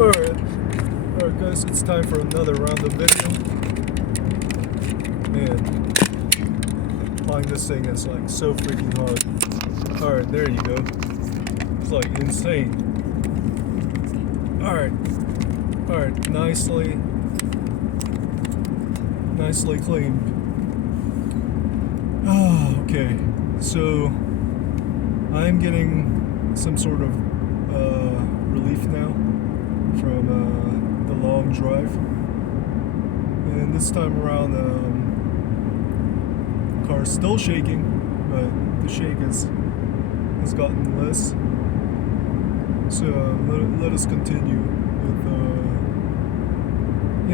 Alright guys, it's time for another round of video. Man, applying this thing is like so freaking hard. Alright, there you go. It's like insane. Alright, nicely cleaned. Okay, so I'm getting some sort of relief now from the long drive, and this time around the car's still shaking, but the shake has gotten less. So let us continue with I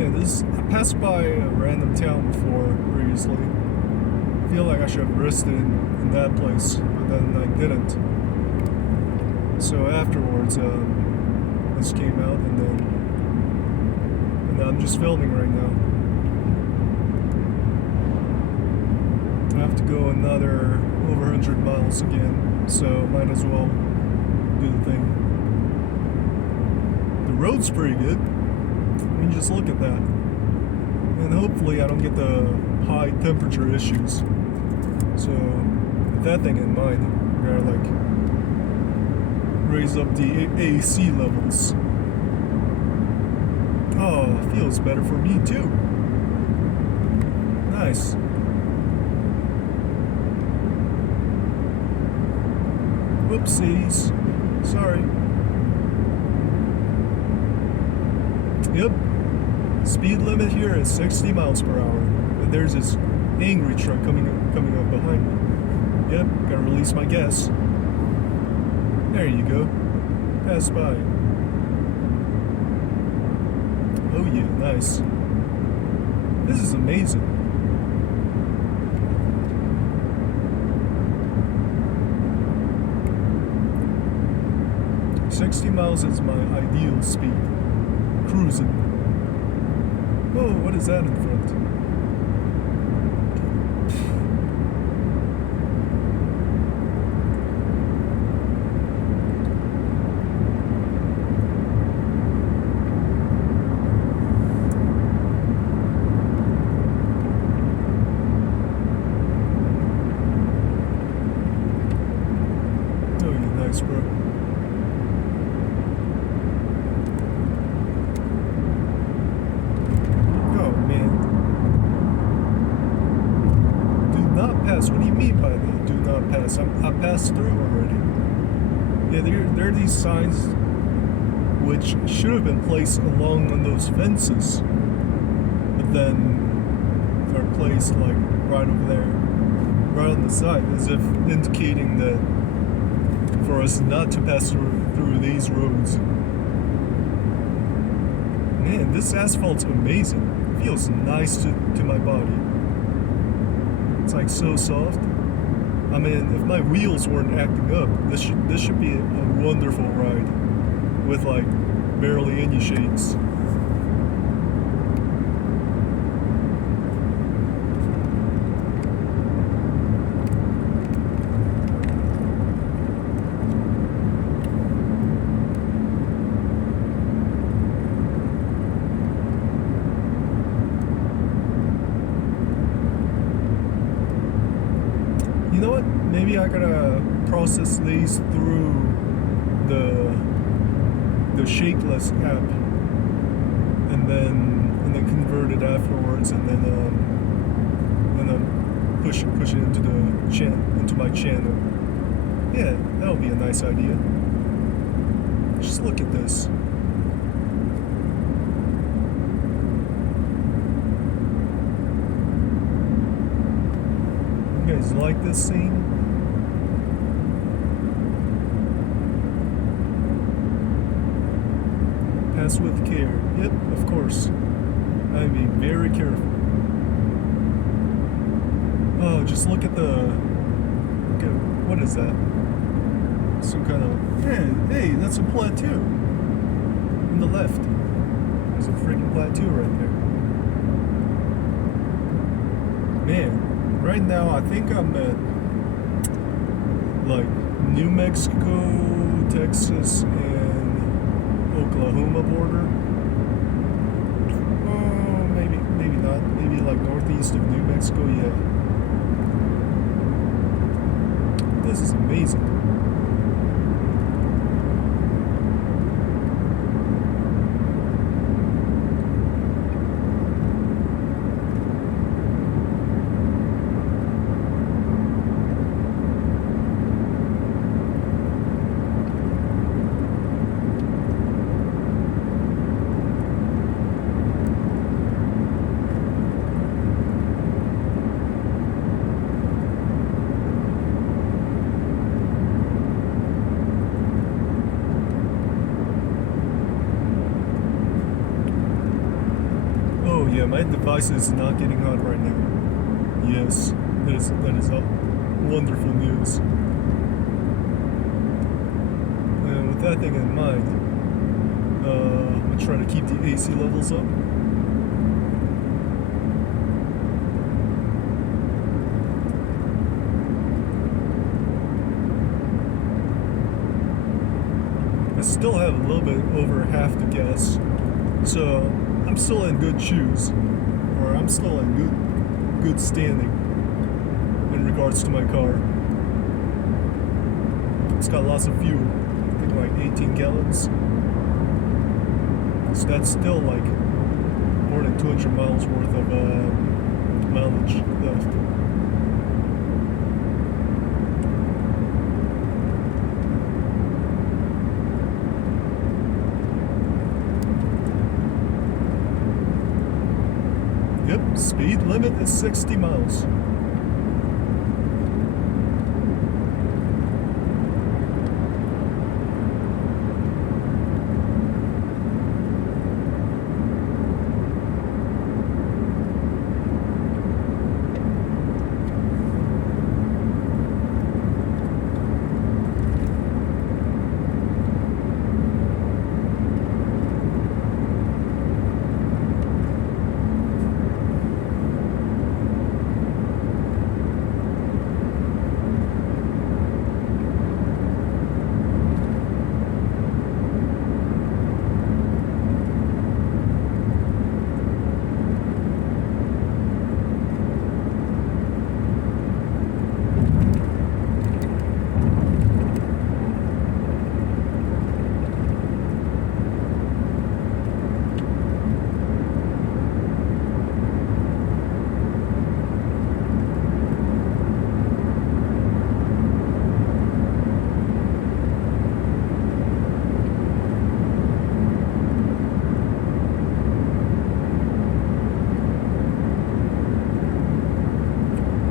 passed by a random town before previously. I feel like I should have rested in that place, but then I didn't. So afterwards, this came out, and I'm just filming right now. I have to go another over 100 miles again, so might as well do the thing. The road's pretty good. I mean, just look at that. And hopefully I don't get the high temperature issues. So with that thing in mind, we're gonna like raise up the AC levels. Oh, feels better for me too. Nice. Whoopsies. Sorry. Yep. Speed limit here is 60 miles per hour. But there's this angry truck coming up behind me. Yep, gotta release my gas. There you go. Pass by. Oh yeah, nice. This is amazing. $60 miles is my ideal speed. Cruising. Oh, what is that in front? Oh, yeah, nice, bro. What do you mean by that? Do not pass. I passed through already. Yeah, there are these signs which should have been placed along on those fences, but then they're placed like right over there, right on the side, as if indicating that for us not to pass through these roads. Man, this asphalt's amazing. It feels nice to my body. It's like so soft. I mean, if my wheels weren't acting up, this should be a wonderful ride with like barely any shakes. You know what? Maybe I gotta process these through the shakeless app, and then convert it afterwards, and then push it into my channel. Yeah, that would be a nice idea. Just look at this. You guys like this scene? Pass with care. Yep, of course. I mean, very careful. Oh, just look at what is that? Some kind of, hey, that's a plateau. On the left. There's a freaking plateau right there. Man, right now I think I'm at like New Mexico, Texas, and Oklahoma border. Oh, maybe not. Maybe like northeast of New Mexico. Yeah. This is amazing. Oh yeah, my device is not getting hot right now. Yes, that is wonderful news. And with that thing in mind, I'm gonna try to keep the AC levels up. I still have a little bit over half the gas, so I'm still in good shoes, or I'm still in good standing in regards to my car. It's got lots of fuel, I think like 18 gallons. So that's still like more than 200 miles worth of mileage left. Yep, speed limit is 60 miles.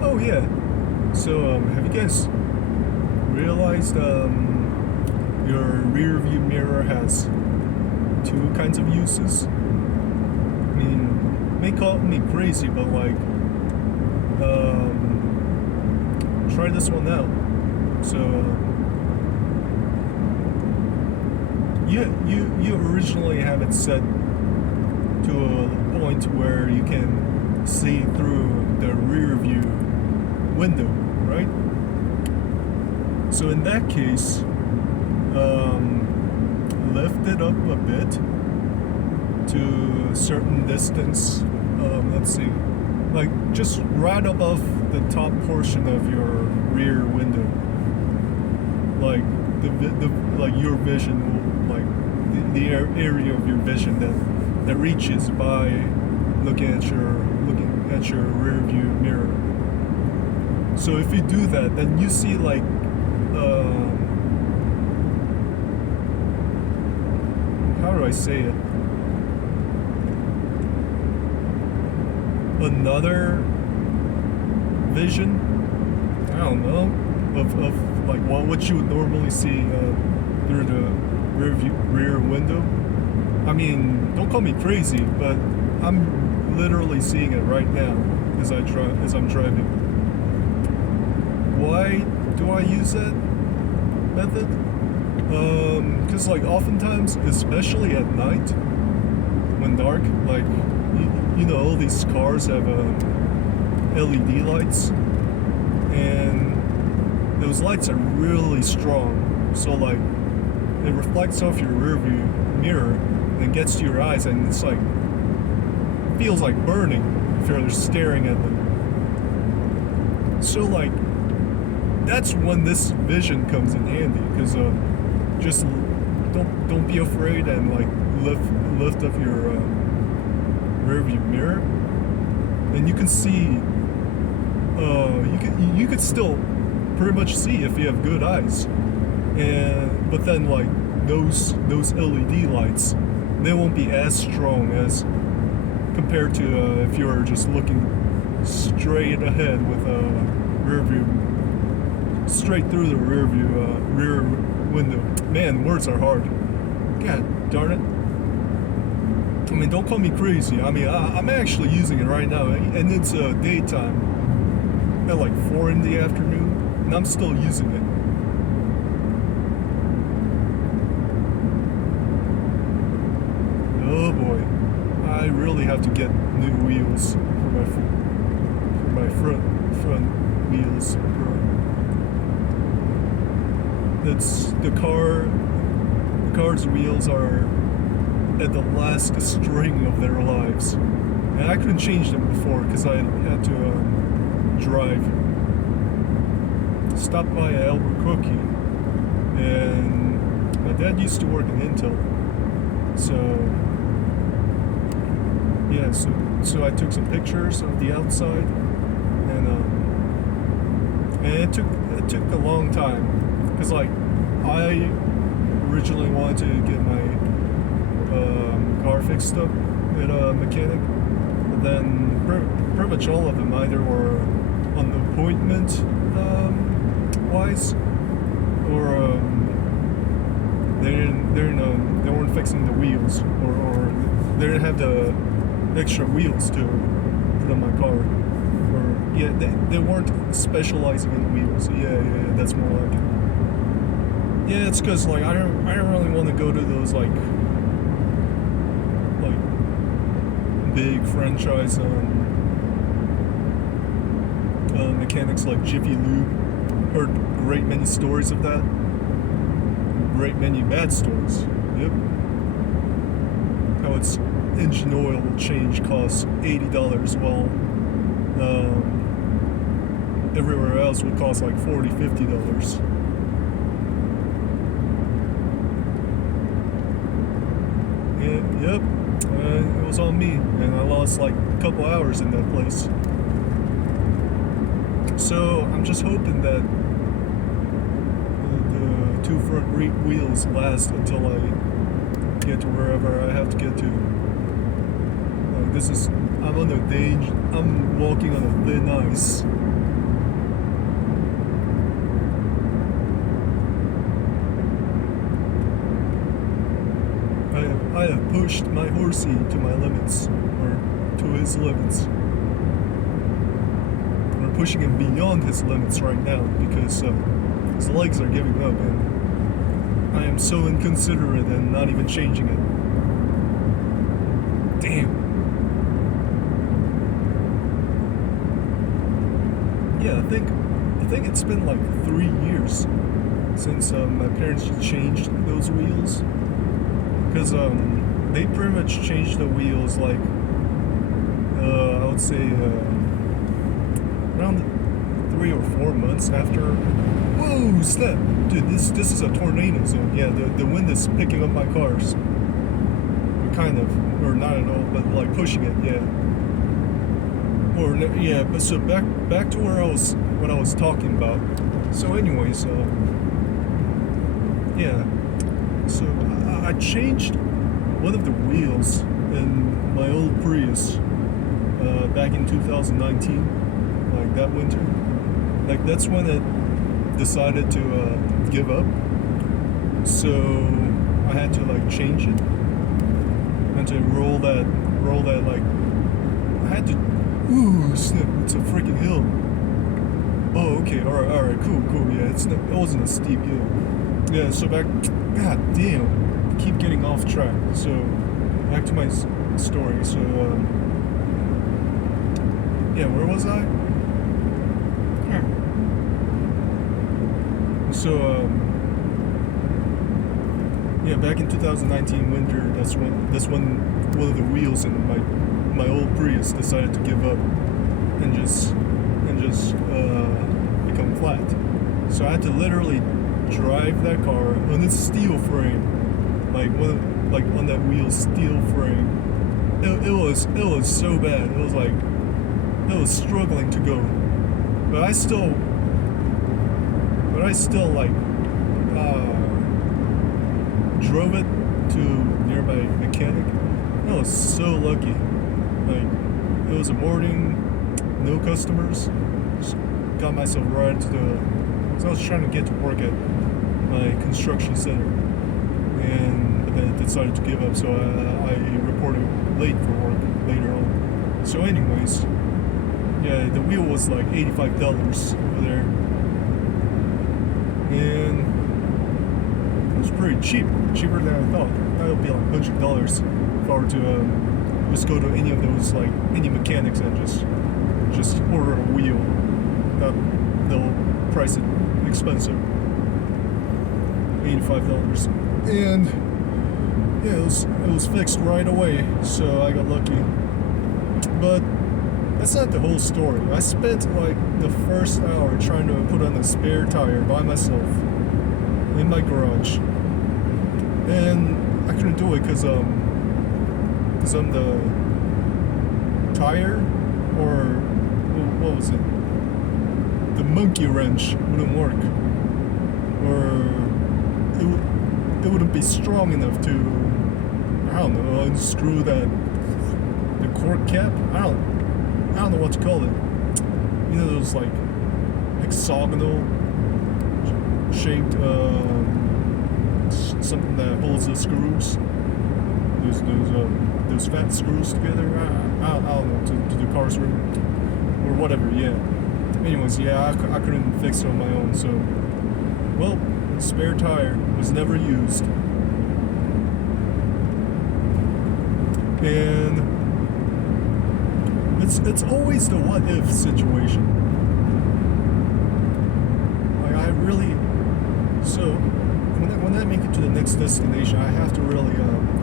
Oh yeah. So have you guys realized your rear view mirror has two kinds of uses? I mean, may call me crazy, but like, try this one out. So you originally have it set to a point where you can see through the rear view window, right? So in that case, lift it up a bit to a certain distance. Let's see, like just right above the top portion of your rear window, like the like your vision will, like the area of your vision that reaches by looking at your rear view mirror. So if you do that, then you see like how do I say it? Another vision, I don't know, of like what you would normally see through the rear window. I mean, don't call me crazy, but I'm literally seeing it right now as I'm driving. Why do I use that method? Because like oftentimes, especially at night when dark, like you know, all these cars have LED lights, and those lights are really strong. So like it reflects off your rear view mirror and gets to your eyes, and it's like feels like burning if you're staring at them. So like that's when this vision comes in handy, because just don't be afraid, and like lift up your rear view mirror, and you can see you could still pretty much see if you have good eyes, and but then like those LED lights, they won't be as strong as compared to if you're just looking straight ahead with a rear view, straight through the rear view rear window. Man, words are hard. God darn it. I mean, don't call me crazy. I mean, I'm actually using it right now, and it's daytime at like 4 in the afternoon, and I'm still using it. Oh boy, I really have to get new wheels for my front wheels. It's the car's wheels are at the last string of their lives, and I couldn't change them before because I had to drive. Stopped by Albuquerque, and my dad used to work in Intel, so yeah, so I took some pictures of the outside, and it took a long time, because like I originally wanted to get my car fixed up at a mechanic, but then pretty much all of them either were on the appointment wise, or they weren't fixing the wheels, or they didn't have the extra wheels to put on my car, or yeah, they weren't specializing in wheels. Yeah, that's more like it. Yeah, it's because like I don't really want to go to those like big franchise mechanics like Jiffy Lube. Heard great many stories of that. Great many bad stories. Yep. How its engine oil change costs $80, while everywhere else would cost like $40, $50. Yep. It was on me, and I lost like a couple hours in that place. So I'm just hoping that the two front wheels last until I get to wherever I have to get to. I'm walking on a thin ice. I have pushed my horsey to my limits, or to his limits. We're pushing him beyond his limits right now, because his legs are giving up, and I am so inconsiderate and not even changing it. Damn. Yeah, I think it's been like 3 years since my parents changed those wheels. Because they pretty much changed the wheels like I would say around 3 or 4 months after. Whoa, snap! Dude, this is a tornado zone. Yeah, the wind is picking up my cars. Kind of, or not at all, but like pushing it. Yeah. Or yeah, but so back to what I was talking about. So anyways, yeah. So I changed one of the wheels in my old Prius back in 2019, like that winter. Like that's when it decided to give up. So I had to like change it and to roll that like I had to. Ooh, snap! It's a freaking hill. Oh, okay, all right, cool. Yeah, it wasn't a steep hill. Yeah, so back. God damn, keep getting off track. So back to my story. So yeah, where was I? So Yeah, back in 2019 winter, that's when one of the wheels in my old Prius decided to give up and just become flat. So I had to literally drive that car on its steel frame, like on that wheel steel frame. It was so bad. It was struggling to go, but I still like drove it to nearby mechanic. I was so lucky. Like, it was a morning, no customers. Just got myself right to the. So I was trying to get to work at my construction center, but then it decided to give up. So I reported late for work later on. So, anyways, yeah, the wheel was like $85 over there, and it was pretty cheap, cheaper than I thought. That would be like $100 if I were to just go to any of those, like any mechanics and just order a wheel. They'll price it expensive, $85, and yeah, it was fixed right away. So I got lucky, but that's not the whole story. I spent like the first hour trying to put on a spare tire by myself in my garage, and I couldn't do it because I'm the tire, or what was it? The monkey wrench wouldn't work, or it wouldn't be strong enough to, I don't know, unscrew the cork cap. I don't know what to call it. You know, those like hexagonal shaped something that holds the screws. Those fat screws together. I don't know, to the cars or whatever. Yeah. Anyways, yeah, I couldn't fix it on my own. So, well, the spare tire was never used, and it's always the what if situation. Like, I really, so when I make it to the next destination, I have to really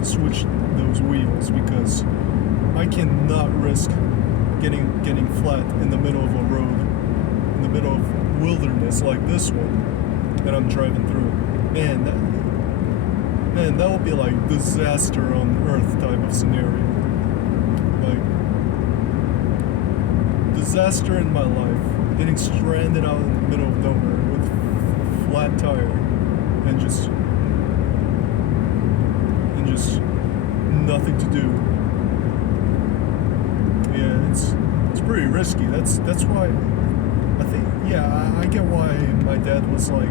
switch those wheels, because I cannot risk getting flat in the middle of a road, in the middle of wilderness like this one that I'm driving through. Man, that would be like disaster on Earth type of scenario. Like, disaster in my life, getting stranded out in the middle of nowhere with flat tire and just nothing to do. Yeah, it's pretty risky. That's why I think, yeah, I get why my dad was like,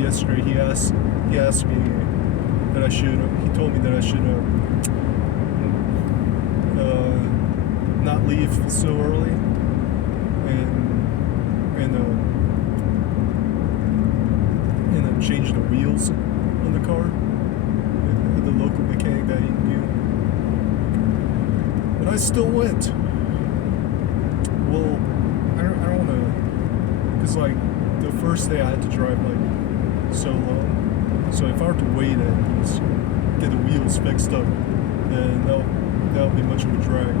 yesterday he asked me that he told me that I should not leave so early and change the wheels on the car at the local mechanic that he knew. But I still went. Well, I don't know, because like the first day I had to drive like so long. So if I were to wait and just get the wheels fixed up, then that would be much of a drag.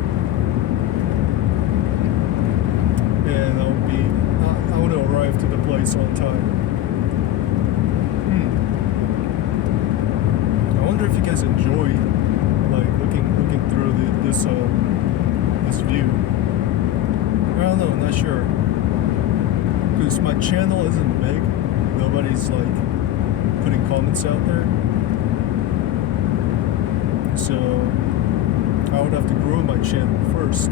And I would arrive to the place on time. I wonder if you guys enjoy like looking through this view. I don't know, I'm not sure, because my channel isn't big. Nobody's like putting comments out there, so I would have to grow my channel first.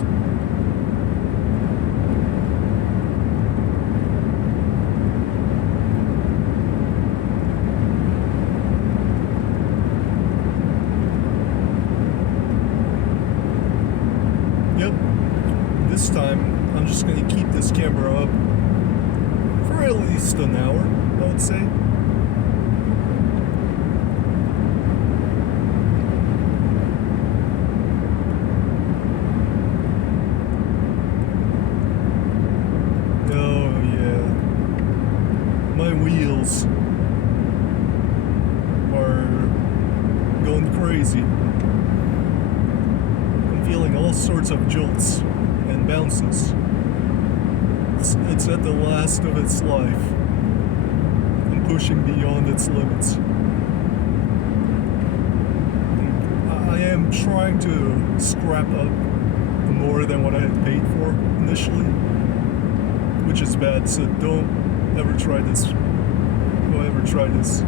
Yep, this time I'm just going to keep this camera up for at least an hour, I would say. Oh yeah, my wheels are sorts of jolts and bounces. It's at the last of its life and pushing beyond its limits. I am trying to scrap up more than what I had paid for initially, which is bad, so don't ever try this. Don't ever try this.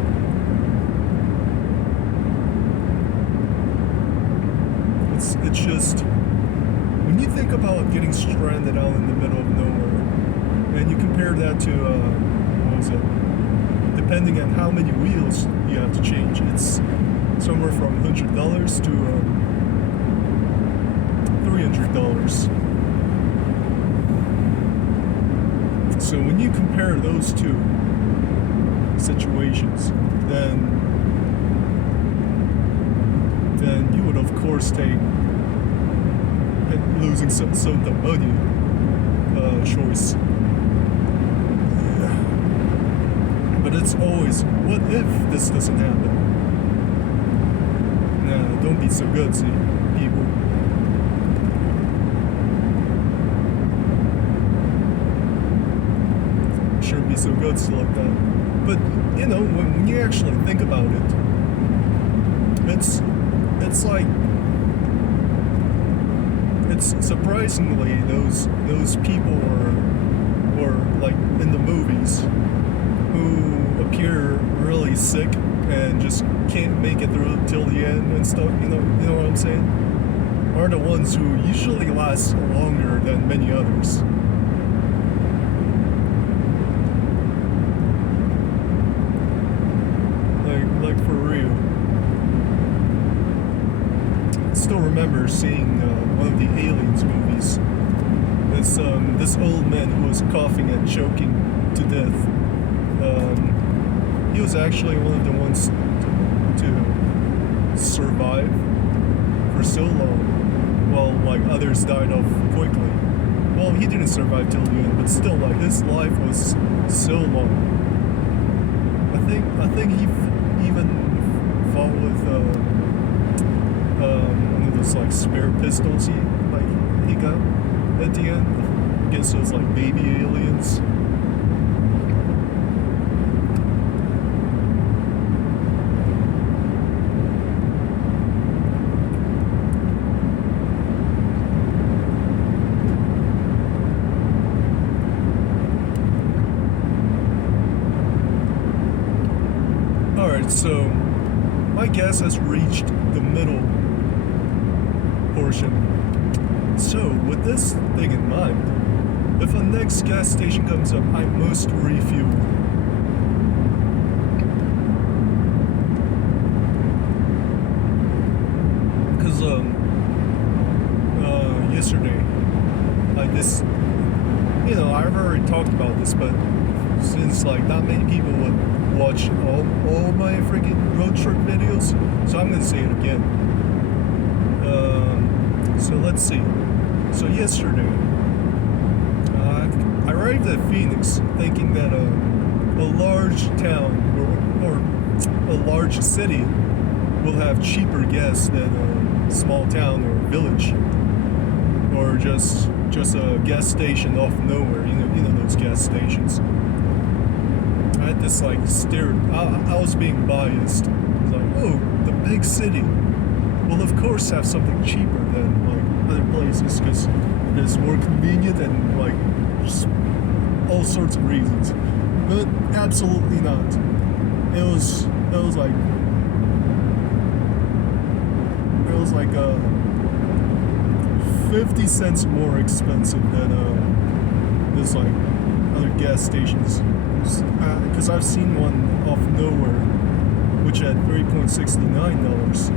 It's just, when you think about getting stranded out in the middle of nowhere, and you compare that to, what was it? Depending on how many wheels you have to change, it's somewhere from $100 to $300. So when you compare those two situations, then you would of course take losing some of the money choice. But it's always, what if this doesn't happen? Nah, don't be so gutsy, people. Shouldn't be so gutsy like that. But, you know, when you actually think about it, it's like, it's surprisingly those people or like in the movies who appear really sick and just can't make it through till the end and stuff, you know what I'm saying, are the ones who usually last longer than many others. Like for real. I still remember seeing one of the Aliens movies. This old man who was coughing and choking to death. He was actually one of the ones to survive for so long, while like others died off quickly. Well, he didn't survive till the end, but still, like, his life was so long. I think he even fought with one of those like spare pistols he got at the end against those like baby aliens. Alright, so my gas has reached the middle portion. So, with this thing in mind, if a next gas station comes up, I must refuel. Because, yesterday, I've already talked about this, but since, like, not many people would watch all my freaking road trip videos, so I'm gonna say it again. So let's see. So yesterday, I arrived at Phoenix thinking that a large town or a large city will have cheaper gas than a small town or village, or just a gas station off nowhere. You know those gas stations. I had this like I was being biased. I was like, oh, the big city will of course have something cheaper than like other places because it's more convenient and like just all sorts of reasons. But absolutely not. It was like 50 cents more expensive than this like other gas stations. Because I've seen one off nowhere, which had $3.69,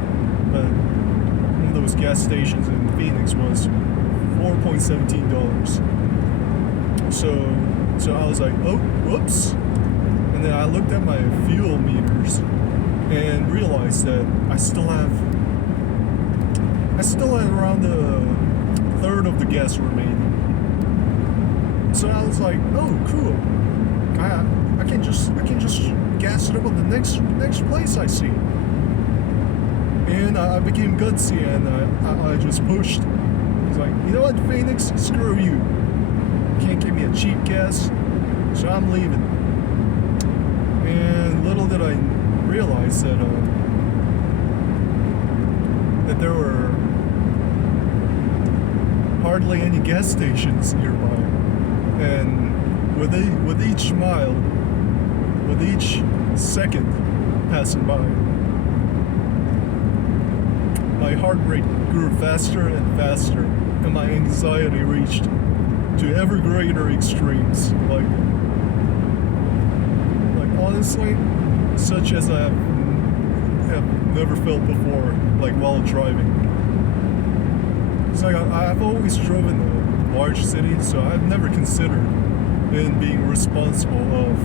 but one of those gas stations in Phoenix was $4.17. So I was like, oh, whoops. And then I looked at my fuel meters and realized that I still had around a third of the gas remaining. So I was like, oh, cool. I can just gas it up on the next place I see. And I became gutsy and I just pushed like, you know what, Phoenix, screw you. Can't give me a cheap gas, so I'm leaving. And little did I realize that there were hardly any gas stations nearby. And with each mile, with each second passing by, my heart rate grew faster and faster, and my anxiety reached to ever greater extremes. Like honestly, such as I have never felt before, like while driving. It's like I've always driven a large city, so I've never considered in being responsible of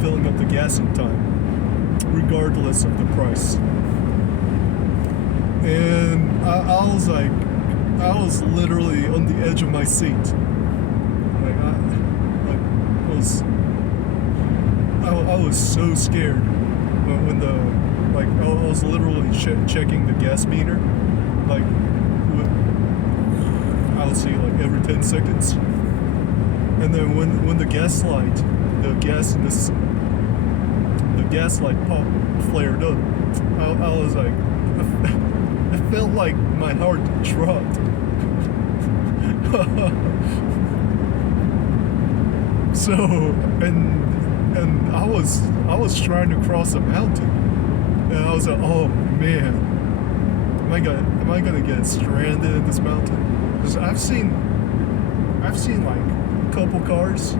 filling up the gas in time, regardless of the price. And I was literally on the edge of my seat. I was so scared when I was literally checking the gas meter, like I would see like every 10 seconds, and then when the gas light pop flared up, I was like, I felt like my heart dropped. So, and I was trying to cross a mountain, and I was like, oh man, am I gonna get stranded in this mountain? Because I've seen like a couple cars,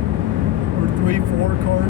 or 3, 4 cars